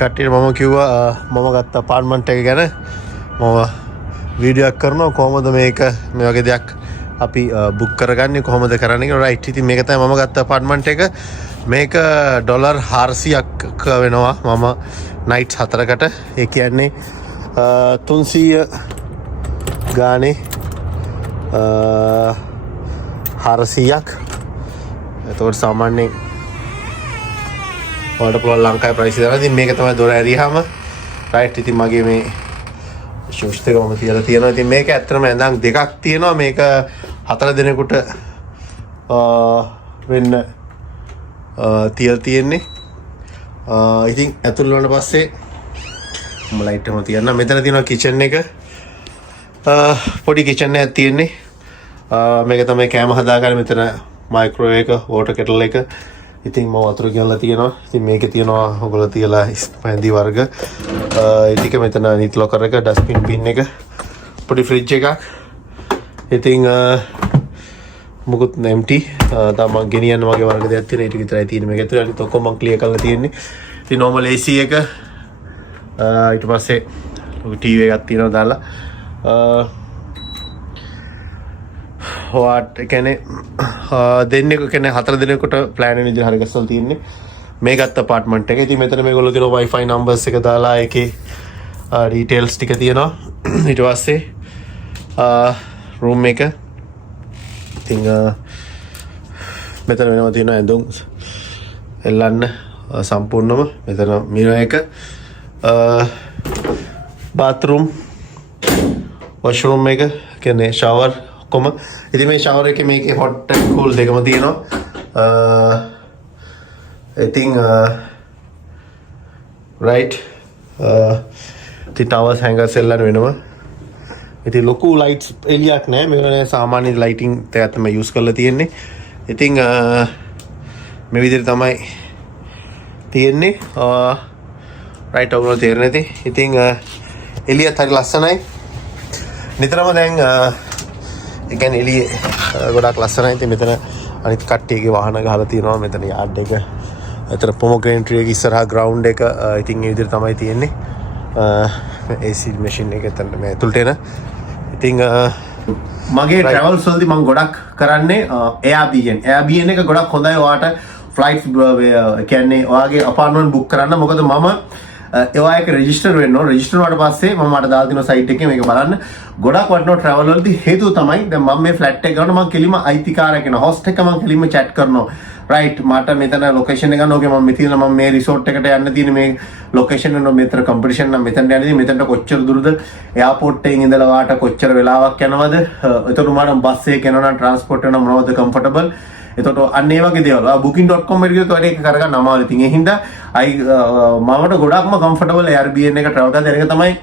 කට්ටියට මම කිව්වා මම ගත්ත අපාර්ට්මන්ට් එක ගැන මම වීඩියෝ එකක් කරනවා කොහොමද මේක මේ වගේ දෙයක් අපි බුක් කරගන්නේ කොහොමද කරන්නේ කියලා. රයිට්. ඉතින් මේක තමයි මම ගත්ත අපාර්ට්මන්ට් එක. මේක ඩොලර් 400ක් වෙනවා මම නයිට්ස් 4කට. ඒ කියන්නේ 300 ගානේ 400ක්. එතකොට සාමාන්‍යයෙන් ඔයාලට පුළුවන් ලංකාවේ ප්‍රයිස් දාලා. ඉතින් මේක තමයි දොර ඇරියාම රයිට්. ඉතින් මගේ මේ ෂූස් එක මම තියලා තියෙනවා. ඉතින් මේක ඇත්තටම ඇඳන් දෙකක් තියෙනවා. මේක 4 දිනකට වෙන්න තියලා තියෙන්නේ. ඉතින් ඇතුල් වුණාට පස්සේ මම ලයිට් එකම තියන්න. මෙතන තියෙනවා කිචන් එක. පොඩි කිචන් එකක් තියෙන්නේ. මේක තමයි කෑම හදාගන්න. මෙතන මයික්‍රෝවේව් එක, වෝටර් කෙටල් එක. ඉතින් මම වතුර ගෙනලා තියෙනවා. ඉතින් මේකේ තියෙනවා ඔයගොල්ලෝ තියලා ස්පැන්දි වර්ග. ඉතින් මෙතන නිත් ලොකර් එක, ඩස්ට්බින් බින් එක, පොඩි ෆ්‍රිජ් එකක්. ඉතින් මුකුත් empty. තාම මම ගෙනියන්න මගේ වර්ග දෙයක් තියෙනවා. ඊට විතරයි තියෙන්නේ මේක ඇතුලේ. අනිත් ඔක්කොම මම ක්ලියර් කරලා තියෙන්නේ. ඉතින් normal AC එක ඊට පස්සේ TV එකක් තියෙනවා දාලා. හොට් කියන්නේ දෙන්නෙකු කියන්නේ 4 දිනකට ප්ලෑන් වෙන විදිහට හරි ගස්සලා තියෙන්නේ. මේ ගත්ත අපාර්ට්මන්ට් එක. ඉතින් මෙතන මේගොල්ලෝ දෙනවා Wi-Fi numbers එක දාලා ඒකේ details ටික තියෙනවා. ඊට පස්සේ room එක. ඉතින් මෙතන වෙනවා තියෙනවා ඇඳුම් එල්ලන්න සම්පූර්ණම. මෙතන mirror එක, bathroom, washroom එක, කියන්නේ shower කොම. ඉතින් මේ shower එකේ මේකේ hot and cool දෙකම තියෙනවා. ඉතින් right the towers hangers එල්ලන්න වෙනවා. ඉතින් ලොකු lights එළියක් නැහැ. මේක සාමාන්‍ය lighting එකක් තමයි use කරලා තියෙන්නේ. ඉතින් මේ විදිහට තමයි තියෙන්නේ. right ඔයගොල්ලෝ තේරෙන්නේ නැති. ඉතින් එළියත් හරි ලස්සනයි. නිතරම දැන් ඒ කියන්නේ එළිය ගොඩක් ලස්සනයි. ඉතින් මෙතන අනිත් කට්ටියගේ වාහන ගහලා තියෙනවා. මෙතන yard එක. එතන pomegranate tree එක ඉස්සරහා ground එක. ඉතින් මේ විදිහට තමයි තියෙන්නේ. AC machine එක එතන මේ ඇතුළට එන. ඉතින් මගේ travels වලදී මම ගොඩක් කරන්නේ Airbnb. Airbnb එක ගොඩක් හොඳයි ඔයාට flights කියන්නේ ඔයාගේ apartment book කරන්න. මොකද මම ඒවා එක රෙජිස්ටර් වෙන්න ඕන. රෙජිස්ටර් වුණාට පස්සේ මම මට දාලා තියෙන සයිට් එකේ මේක බලන්න. ගොඩක් වටිනවා travel වලදී. හේතුව තමයි දැන් මම මේ ෆ්ලැට් එක ගන්න මම කෙලිම අයිතිකාරයෙක් වෙනවා. හොස්ට් එක මම කෙලිම chat කරනවා. right මට මෙතන ලොකේෂන් එක ගන්න ඕකේ මම මෙතන මම මේ රිසෝට් එකට යන්න තියෙන මේ ලොකේෂන් එක මෙතන කම්පිටිෂන් නම් මෙතනට යන්නේ. මෙතනට කොච්චර දුරද? එයාපෝට් එකෙන් ඉඳලා වාට කොච්චර වෙලාවක් යනවද? එතකොට මට බස් එකේ යනවා නම් ට්‍රාන්ස්පෝර්ට් එක නම් මොනවද කම්ෆර්ටබල්? එතකොට අන්න ඒ වගේ දේවල් booking.com එකට ගියොත් වැඩ එක කරගන්න අමාරුයි. ඉතින් ඒ හින්දා මමට ගොඩක්ම කම්ෆර්ටබල් Airbnb එක travel කරන එක තමයි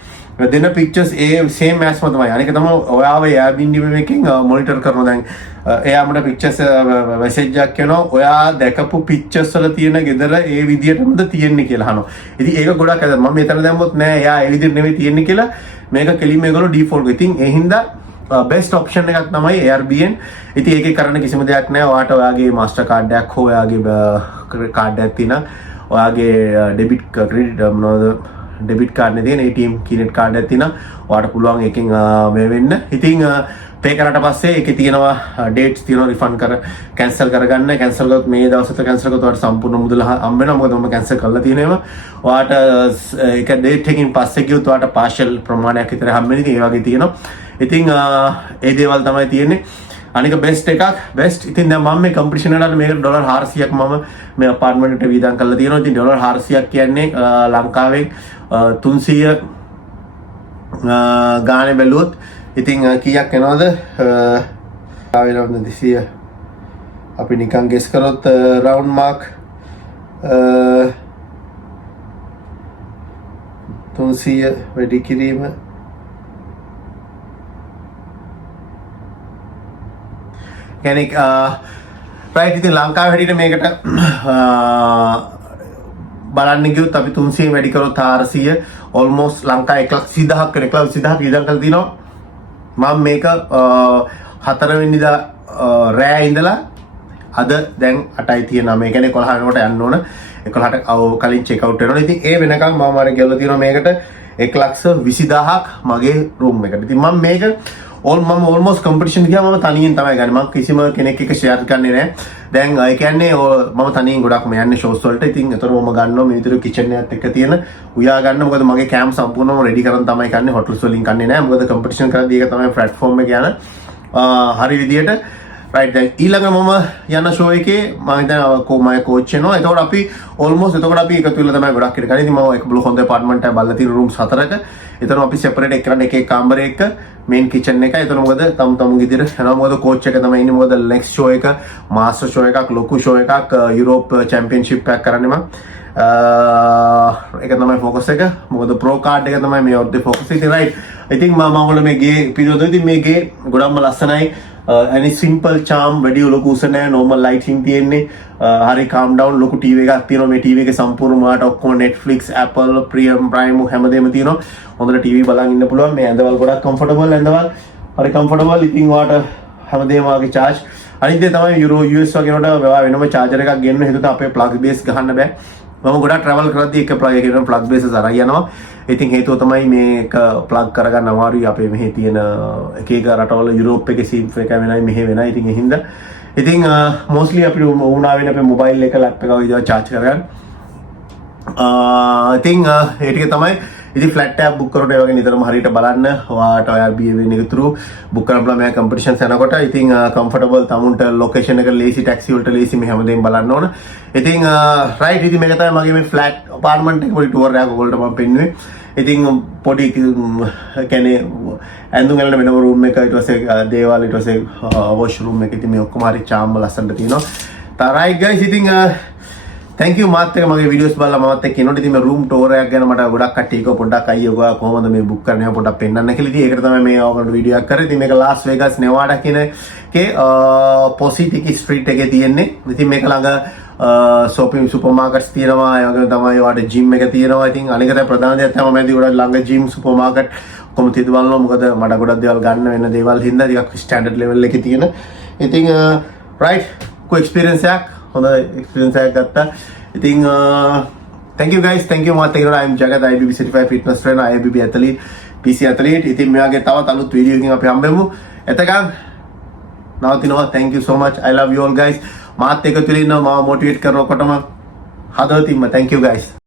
දෙන pictures ඒ same as ම තමයි. අනික තමයි ඔයාව Airbnb එකකින් monitor කරනවා. දැන් එයාමට pictures message එකක් එනවා. ඔයා දැකපු pictures වල තියෙන ගෙදර ඒ විදියටමද තියෙන්නේ කියලා අහනවා. ඉතින් ඒක ගොඩක් අද මම මෙතන දැම්මොත් නෑ එයා ඒ විදියට නෙවෙයි තියෙන්නේ කියලා මේක කෙලින්ම ඒගොල්ලෝ default. ඉතින් ඒ හින්දා best option එකක් තමයි Airbnb. ඉතින් ඒකේ කරන්න කිසිම දෙයක් නැහැ. ඔයාට ඔයාගේ master card එකක් හෝ ඔයාගේ card එකක් තියෙනවා. ඔයාගේ debit credit මොනවද debit card නේ තියෙන ATM credit card එකක් තියෙනවා. ඔයාට පුළුවන් එකෙන් මේ වෙන්න. ඉතින් pay කරාට පස්සේ ඒකේ තියෙනවා dates තියෙනවා refund කර cancel කරගන්න. cancel කරොත් මේ දවසට cancel කරොත් ඔයාට සම්පූර්ණ මුදල හම්බ වෙනවා. මොකද මම cancel කරලා තියෙනවා. ඔයාට ඒක date එකකින් පස්සේ ගියොත් ඔයාට partial ප්‍රමාණයක් විතර හම්බ වෙනවා. ඉතින් ඒ වගේ තියෙනවා. ඉතින් ඒ දේවල් තමයි තියෙන්නේ. අනික බෙස්ට් එකක් බෙස්ට්. ඉතින් දැන් මම මේ කම්පිටිෂන් එකට මේකට ඩොලර් 400ක් මම මේ අපාර්ට්මන්ට් එකට වීදම් කරලා තියෙනවා. ඉතින් ඩොලර් 400ක් කියන්නේ ලංකාවෙන් 300 ගානේ බැලුවොත් ඉතින් කීයක් එනවද? ආවෙලවද 200 අපි නිකන් ගෙස් කරොත් රවුන්ඩ් මාක් 300 වැඩි කිරීම කෙනෙක් රයිට්. ඉතින් ලංකාවේ හැටියට මේකට බලන්න ගියොත් අපි 300 වැඩි කරොත් 400 almost ලංකාවේ 1,20,000ක් වෙන 1,20,000ක් ඉඳන් කරලා තිනවා. මම මේක 4 වෙනිදා රෑ ඉඳලා අද දැන් 8යි තියෙනවා. මේ කියන්නේ 11 වෙනකොට යන්න ඕන. 11ට කලින් චෙක් අවුට් වෙනවා. ඉතින් ඒ වෙනකන් මම අර ගෙවලා තියෙනවා මේකට 1,20,000ක් මගේ රූම් එකට. ඉතින් මම මේක මම ඕල්මෝස්ට් කම්පිටිෂන් ගියා මම තනියෙන් තමයි ගන්නේ. මම කිසිම කෙනෙක් එක්ක ෂෙයාර් ගන්නේ නැහැ. දැන් ඒ කියන්නේ මම තනියෙන් ගොඩක්ම යන්නේ ෂෝස් වලට. ඉතින් ඒතර මම ගන්නවා මේ විතර කිචන් එකත් එක්ක තියෙන උයා ගන්න. මොකද මගේ කැම්ප් සම්පූර්ණයෙන්ම රෙඩි කරන් තමයි කන්නේ. හොටල්ස් වලින් කන්නේ නැහැ. මොකද කම්පිටිෂන් කරද්දී ඒක තමයි ප්ලැට්ෆෝම් එක යන හරි විදියට. රයිට් දැන් ඊළඟ මම යන ෂෝ එකේ මම හිතනවා මම කෝච් වෙනවා. එතකොට අපි ඕල්මෝස්ට් එතකොට අපි එකතු වෙලා තමයි ගොඩක් ඉඳ ගන්නේ. ඉතින් මම එක බ්ලොක් හොඳ ඇපාර්ට්මන්ට් එකක් බලලා තියෙන රූම්ස් 4ක. එතන අපි සෙපරේට් එක කරන්න එක එක කාමරේ එක මේන් කිචන් එකයි. එතන මොකද තමුන්ගේ විදිහට යනවා. මොකද කෝච් එක තමයි ඉන්නේ. මොකද නෙක්ස්ට් ෂෝ එක මාස්ටර් ෂෝ එකක් ලොකු ෂෝ එකක් යුරෝප් චැම්පියන්ෂිප් එකක් කරන්නේ මම. ඒක තමයි ෆෝකස් එක. මොකද ප්‍රෝ කාඩ් එක තමයි මේ ඔද්දේ ෆෝකස් එක. රයිට්. ඉතින් මම ඔයගොල්ලෝ මේ ගේ පිළිවෙල ඉතින් මේ ගේ ගොඩක්ම ලස්සනයි. any simple charm වැඩි ලොකු උස නැහැ normal lighting තියෙන්නේ හරි calm down ලොකු TV එකක් තියෙනවා මේ TV එකේ සම්පූර්ණ මාට ඔක්කොම Netflix Apple Prime හැමදේම තියෙනවා හොඳට TV බලන් ඉන්න පුළුවන් මේ ඇඳවල් ගොඩක් comfortable ඇඳවල් හරි comfortable ඉතින් ඔයාලට හැමදේම වගේ charge අනිත් දේ තමයි US වගේ නට වෙනම charger එකක් ගෙන්න හිතුවට අපේ plug base ගහන්න බෑ මම ගොඩක් travel කරද්දී එක plug එකකින් plug base අරන් යනවා ඉතින් හේතුව තමයි මේක ප්ලග් කරගන්න අමාරුයි අපේ මෙහි තියෙන එක එක රටවල යුරෝප් එකේ සීම් එක වෙනයි මෙහෙ වෙනයි ඉතින් ඒ හින්දා ඉතින් මොස්ට්ලි අපිට වුණා වෙන අපේ මොබයිල් එක ලැප් එක වගේ charge කරගන්න ඉතින් ඒ ටික තමයි ඉතින් ෆ්ලැට් එකක් බුක් කරනකොට ඒ වගේ නිතරම හරියට බලන්න ඔයාට Airbnb එක through බුක් කරන්න පුළුවන් මේ කම්පිටිෂන්ස් යනකොට ඉතින් කම්ෆර්ටබල් තමුන්ට ලොකේෂන් එක ලේසි ටැක්සි වලට ලේසි මේ හැමදේම බලන්න ඕන ඉතින් රයිට් ඉතින් මේක තමයි මගේ මේ ෆ්ලැට් අපාර්ට්මන්ට් එක පොඩි ටුවර් එකක් ඔයගොල්ලන්ට මම පෙන්නුවේ ඉතින් පොඩි කියන්නේ ඇඳුම් වලට වෙනම රූම් එක ඊට පස්සේ දේවාල ඊට පස්සේ වොෂ් රූම් එක ඉතින් මේ ඔක්කොම හරි charm ලස්සනට තියෙනවා. තරයි guys ඉතින් thank you මාත් එක මගේ videos බලලා මමත් එක්ක ඉන්නකොට ඉතින් මේ room tour එකක් ගැන මට ගොඩක් කට්ටිය කිව්වා පොඩ්ඩක් අයියෝ ඔයා කොහොමද මේ book කරන්නේ පොඩ්ඩක් පෙන්නන්න කියලා. ඉතින් ඒකට තමයි මේ ඔයගොල්ලෝ video එකක් කරේ. ඉතින් මේක Las Vegas Nevada කියන එකේ Positiki Street එකේ තියෙන්නේ. ඉතින් මේක ළඟ shopping supermarkets තියෙනවා ඒ වගේම තමයි ඔයාලට gym එක තියෙනවා. ඉතින් අනික තමයි ප්‍රධාන දේ තමයි මම ගොඩක් ළඟ gym supermarket කොහොමද තියෙද බලනවා. මොකද මට ගොඩක් දේවල් ගන්න වෙන දේවල් හින්දා ටිකක් standard level එකේ තියෙන. ඉතින් right cool experience එකක් හොඳ experience එකක් ගත්තා. ඉතින් thank you guys thank you මාත් එක්කලා I am Jagat IBB certified fitness trainer IBB athlete PC athlete. ඉතින් මේ වගේ තවත් අලුත් වීඩියෝ එකකින් අපි හම්බෙමු. එතකන් නවතිනවා. thank you so much I love you all guys. මාත් එක තුලින් මාව මොටිවේට් කරනකොටම හදවතින්ම thank you guys